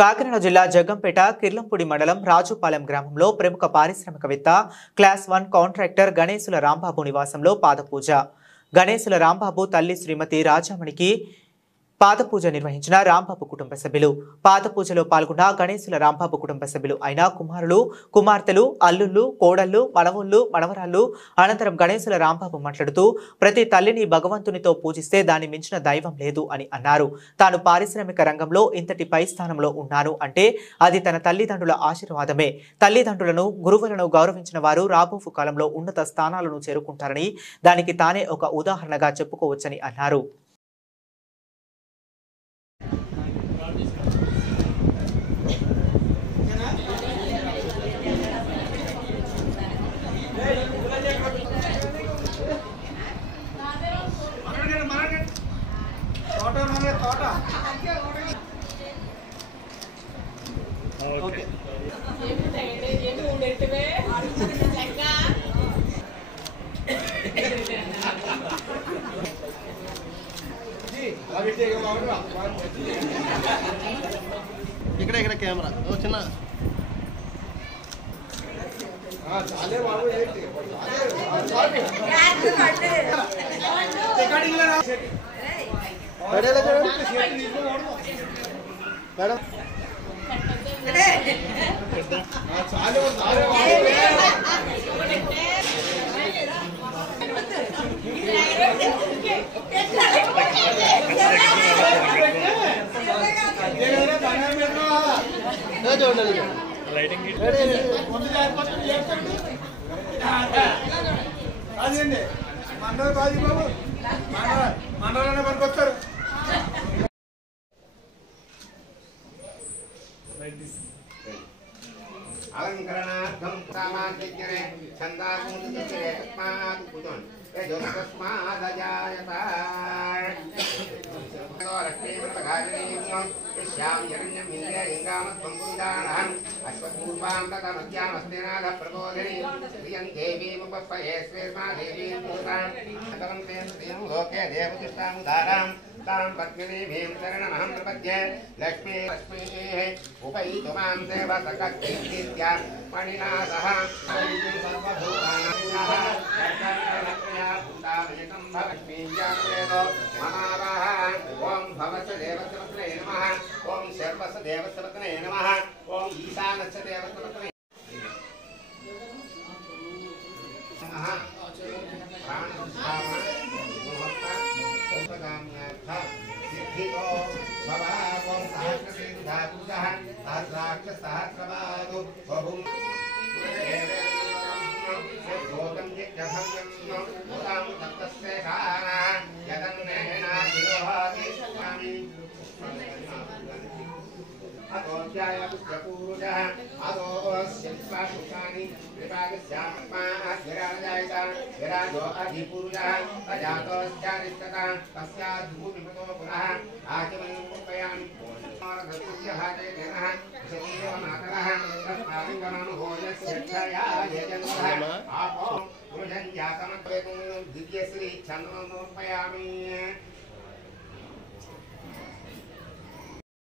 కాకినాడ జిల్లా జగ్గంపేట కిర్లంపూడి మండలం రాజుపాలెం గ్రామంలో ప్రముఖ పారిశ్రామికవేత్త క్లాస్ 1 కాంట్రాక్టర్ గణేశుల రాంబాబు నివాసంలో పాదపూజ. గణేశుల రాంబాబు తల్లి శ్రీమతి రాజామణికి పాదపూజ నిర్వహించిన రాంబాబు కుటుంబ సభ్యులు. పాదపూజలో పాల్గొన్న గణేశుల రాంబాబు కుటుంబ సభ్యులు అయిన కుమారులు, కుమార్తెలు, అల్లుళ్ళు, కోడళ్లు, మనవళ్లు, మనవరాళ్లు. అనంతరం గణేశుల రాంబాబు మాట్లాడుతూ ప్రతి తల్లిని భగవంతునితో పూజిస్తే దాన్ని మించిన దైవం లేదు అని అన్నారు. తాను పారిశ్రామిక రంగంలో ఇంతటి పై స్థానంలో ఉన్నాను అంటే అది తన తల్లిదండ్రుల ఆశీర్వాదమే. తల్లిదండ్రులను, గురువులను గౌరవించిన వారు రాబో కాలంలో ఉన్నత స్థానాలను చేరుకుంటారని, దానికి తానే ఒక ఉదాహరణగా చెప్పుకోవచ్చని అన్నారు. ఇక్కడ కెమెరా చిన్న మండలంలో పనికొస్తారు. అలంకరణార్థం సామాగ్రిజ్ఞనే ఛందాకూలితే తస్మాత్ పూజన్ యజోతస్మాదజాయత లక్ష్మీవృతఘాజనీయం యస్యాం హిరణ్యం ఇంద్రియంగామత్వం పురుషాణః అశ్వపూర్వాం తతమధ్యామస్తేనాథ ప్రబోధిని శ్రియం దేవీముపప్పయే స్వేర్మా దేవీం పూతాం సకలం తేం లోకే దేవతిష్టాముదారాం तां पद्मिनीं शरणमहं प्रपद्ये लक्ष्मी लक्ष्मीः उपैतु मां सेवसकर्तृत्या मणिना सह सर्वभूतानां भूतामयितं भवत्मीयावेदो ममावः ॐ भवस्य देवस्य नमः ॐ सर्वस्य देवस्य नमः ॐ ईशानस्य देवस्य दिव्यश्री चंद्रमोपयामि।